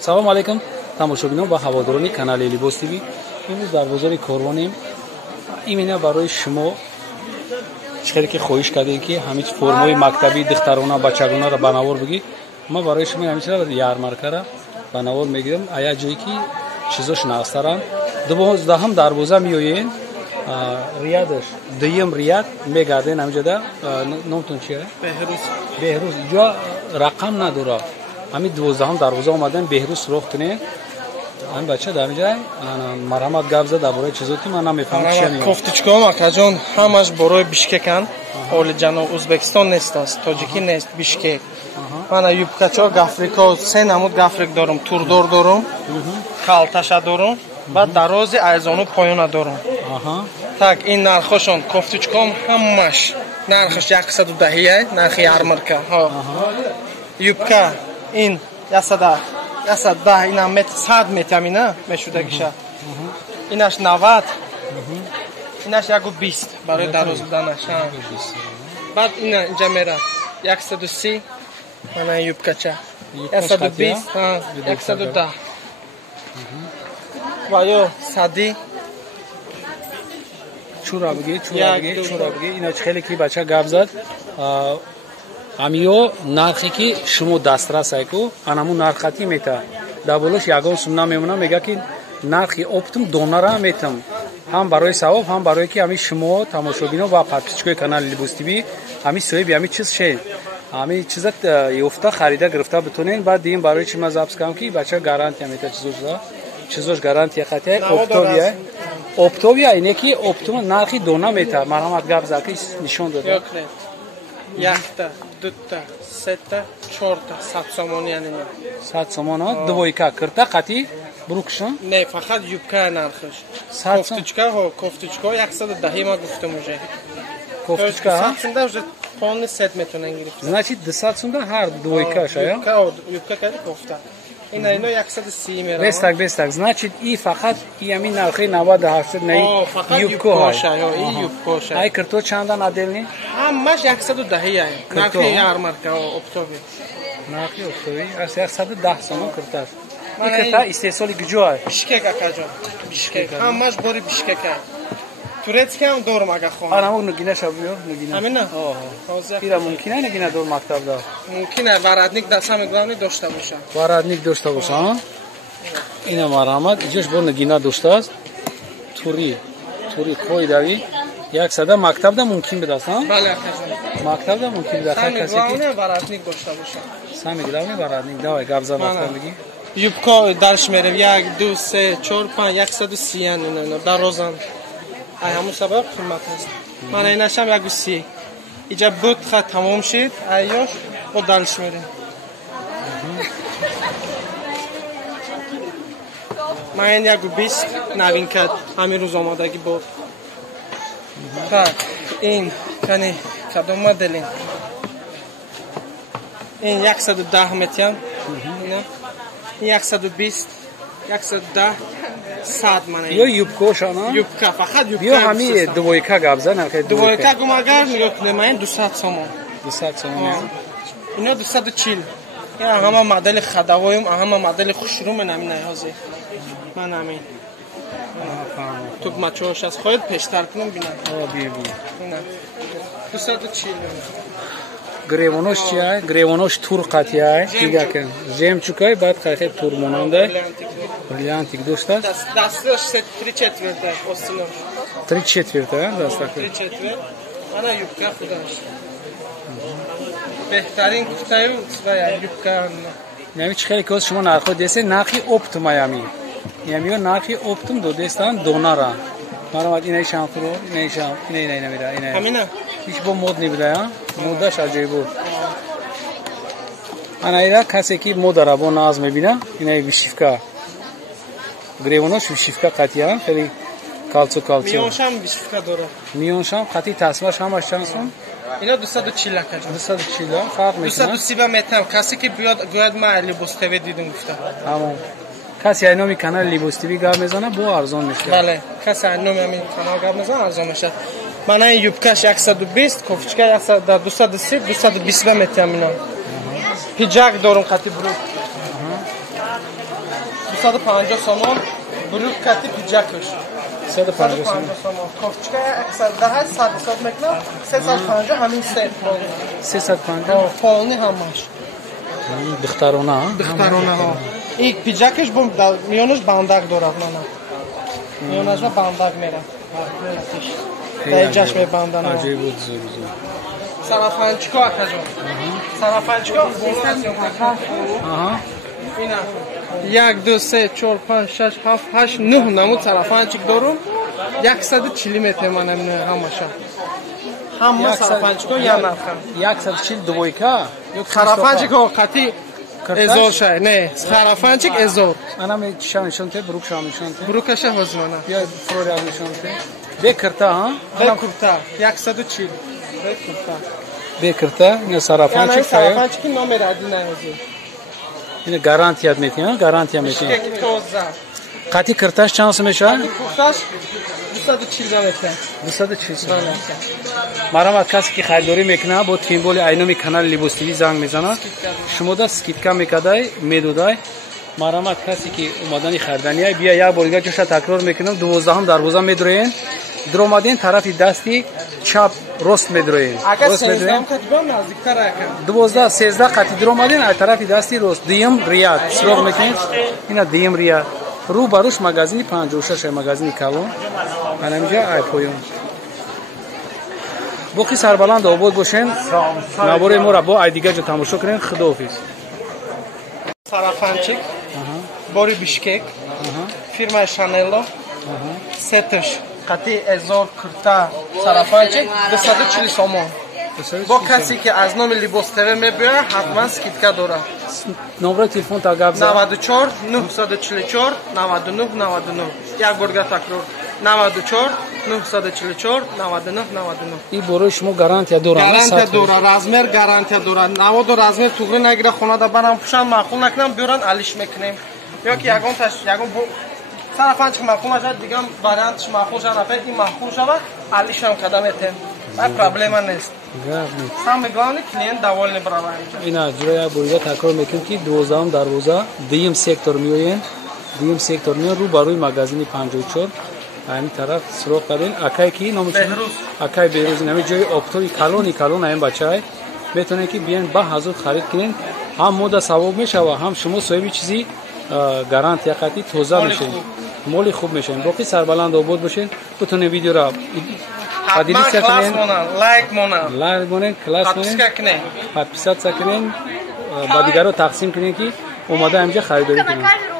салом алейкум тамошобинон ва ҳаводорони канали Libos TV. имрӯз дар бозори Корвонем. именно барои шумо чиқдре ки хоҳиш кардем ки ҳамин формаи мактаби духтарона бачагонаро ба навор бигӣ. ман барои шумо ҳамин ярмаркаро ба навор мегирам. ая ҷое ки чизош нағзтаранд. 12 дарвоза меоен. риядаш дуюм рияд мегарден ҳамҷода. номтон чия? беҳрӯз. ҷо рақам надора. ҳамин 12 дарвоза омадан беҳрӯз суроғ кунед. ҳамин бача дар ҷо марҳамат гап зад дар бораи чизо ки ман намефаҳмам чия мегӯяд. кофтучком акаҷон ҳамаш борои Бишкекан. олиҷаноb Ӯзбекистон нест аст, тоҷикӣ нест, Бишкек. мана юбкачо гафрико се намуд гафрик дорум, турдор дорум, калташа дорум, баъд дарози айзону поёна дорум. Так ин нархошон кофтучком ҳамаш нархаш 110 нархи ярмарка. юбка ин 110 инам 100 метамина мешудагиша. инаш 90, инаш 120 барои дароз буданаш. баъд ина инҷа мерад 130 мана юбкача 120 110 ва ё сади чура бигӣ иноч хеле ки бача гап зад. ҳамиё нархе ки шумо дастрасай ку анаму нархати мета даволош ягон сумна мемона мега ки нархи оптум донара метам ҳам барои савоб ҳам барое ки ҳами шумо тамошобинон ва подписчикои канали Libos TV ҳами соҳиби ҳами чиз шед ҳами чиза ёфта харида гирифта битонен. баъд дигим барои чи ма запс кам ки бача гарантия мета чизош гарантия қатъия оптовия ине ки оптум нархи дона мета марҳамат гап зад ки нишон дода якта дута сета чорта 100 сомон яъне 100 сомон двойка кирта қати брукшн не фақат юбка нархаш кофтучка 110 ма гуфтам уже кофтучка 100 сомда уже полный сет метонен гирифт. значит 200 сомда ҳар двойка шая юбка кади кофта ина 130 мера бестак значит и фақат и ами нархи 90 не юбка шая ай кирто чанда наделни ҳамаш 110 яй нархи ярмарка оптови нархи оптови ас 110 сомон кирташ и кирта истеҳсоли гуҷоа Бишкек акаҷон Бишкек ҳамаш бори Бишкек турецки ҳам дорум ага хоҳам анамо нугина шабиё нугина амина ира мумкина нугина дор мактабда мумкина варадник да сами главни дошта боша варадник дошта боша ина марҳамат иҷош бо нугина доштааст тури қоидави 100 мактабда мумкин бидаст бале акаҷон мактабда мумкин бидаст сами главни варадник дошта боша сами главни варадник давай гап зад бигӣ юбка дарш мерем 1 2 3 4 5 130 ина дарозан ай ҳамун сабаб қимат аст. ман инашам 130 иҷа буд ха тамом шид айёш бо далш мерем. ман 120 навинка ҳамин рӯз омадаги бод. так ин кани кадом моделин ин 110 метиям ин 120 110 100 мана ё юбкошана юбка фақат юбка ё ҳами двойка гап зад двойка гумагар нигоҳ кунем ман 200 сомон 200 сомон ино 240 я ҳама модели хадавоим ҳама модели хушрумен амина ҳозир ман амин тук мачош аст хоҳед пештар кунем бина ина 240 гревонош чия гревонош тур қатия дигака жемчукай баъд қайхе тур монанда бриллиантик доштаст дасташ 3/4 остинош 3/4 дастак 3/4 ана юбка худаш беҳтарин гуфтаю своя юбка ями чи хеле кос шумо нархо десе нархи оптум ями ями нархи оптум додестан донара марҳамат инаи шампуро инаи намира инаи амина иш бо мод небуда модаш аҷоиб буд анаира касе ки модара бо наз мебина инаи вишивка гревонош вишивка қатия хеле калцо миёншам вишивка дора миёншам қати тасмаш ҳамаш чанд сом ина 240 акаҷон 240 фарқ мекунад 230 метам касе ки биёд гӯяд ма Libos TV дидум гуфта ҳамон کسی اینامی کانال لیبوس تیوی گام میزنه با ارزان میشه. بله کسی اینامی همین کانال گام میزنه ارزان میشه. من این یوبکش 120 کوفچکا 230 220 میتونم اینا. پیجاک دارم خاطی برو. 250 сомон. Брюкати пиджакаш. 150 сомон. Кофточка аксар daha 100 حساب میکنم 350 همین سه 350 полный ҳамаш. духтарона Духтарона ҳо. Ин пиджакаш бо миёнаш бандак дорад мана. Миёнаш ва бандак мера. Дай ҷашм бандана. аҷиб буд зур. Сарафанчико акажо. Сарафанчико. Аҳа. Ина. 1 2 3 4 5 6 7 8 9 намуд сарафанчик дорум. 140 метеманам ҳамаша. Ҳама сарафанчико я нархам. 140 двойка. Сарафанчико қати эзор шай. Не, сарафанчик эзор. Ana me çişan nişante, buruk şan nişante. Брукаша ҳозмана. Ya Florya nişante. Bekırta ha? Бе курта 140. Бе курта. Bekırta. Yine sarafançık Yani sayı. sarafançık номер 1 наёзи. Yine garantiyat metin ha? Garantiyat metin. Бишкек тоза. Kati kırtaş çansı meşa? Курташ 240 метр. 240. Maramat kasi ki xaridori mekna bo tfinboli aynomi kanal Libos TV zang mezana. Шумо да скидка мекадай, медодай. Марамат касе ки омадани харидания бия як борига ҷоша такрор мекунам 12 дарвоза медроен. Дромаден тарафи дасти чап рост медроен. Агар 13 катибам наздиктар акам. 12 13 қати дромаден ай тарафи дасти рост. Дим рият. Срог мекунед. Ина дим рият. Рӯ баруш магазини 56 магазини Калон. Анамиҷа ай поён. боқи сарбаланд обод бошен. Навори мора бо ай дига ҷо тамошо кунем. Худоҳофиз. Сарафанчик. Бори Бишкек. Фирма Шанело. Сеташ. Қати эзор курта сарафанчик 240 сомон. Бо касе ки аз номи Libos TV мебиёя ҳатман скидка дорад. Номер телефон та гап зад. 94 944 99 99. Як борга такрор. 94 944 99 99. И борои шумо гарантия дорад. Гарантия дора, размер гарантия дора. Наводо размер туғри нагира хонада барам пушан мақул накунам биёран алиш мекунем. Ё ки ягон бо сарафанчик мақул нашад дигам вариантиш мақул шад апет ин мақул шава алишам када метем. Ва проблема нест. Самое главное клиент довольный бравай. Ина ҷоя борида такрор мекунем ки 12 дарвоза дим сектор меоен. Дим сектор меоен рӯ барои магазини 54. Ами тараф суроғ кардем акай ки номи акай Беҳрӯз нами ҷои октори Калон ам бачай метавонед ки биен ба ҳазур харид кунед. Ҳам мода савоб мешава, ҳам шумо соҳиби чизи гарантия қати тоза мешавед. Моли хуб мешавед. Боқи сарбаланд обод бошед. Бутонед видеоро подписаться кунед, лайк монед, класс монед, подписаться кунед, ба дигарро тақсим кунед ки омада ҳамҷа харидорӣ кунед.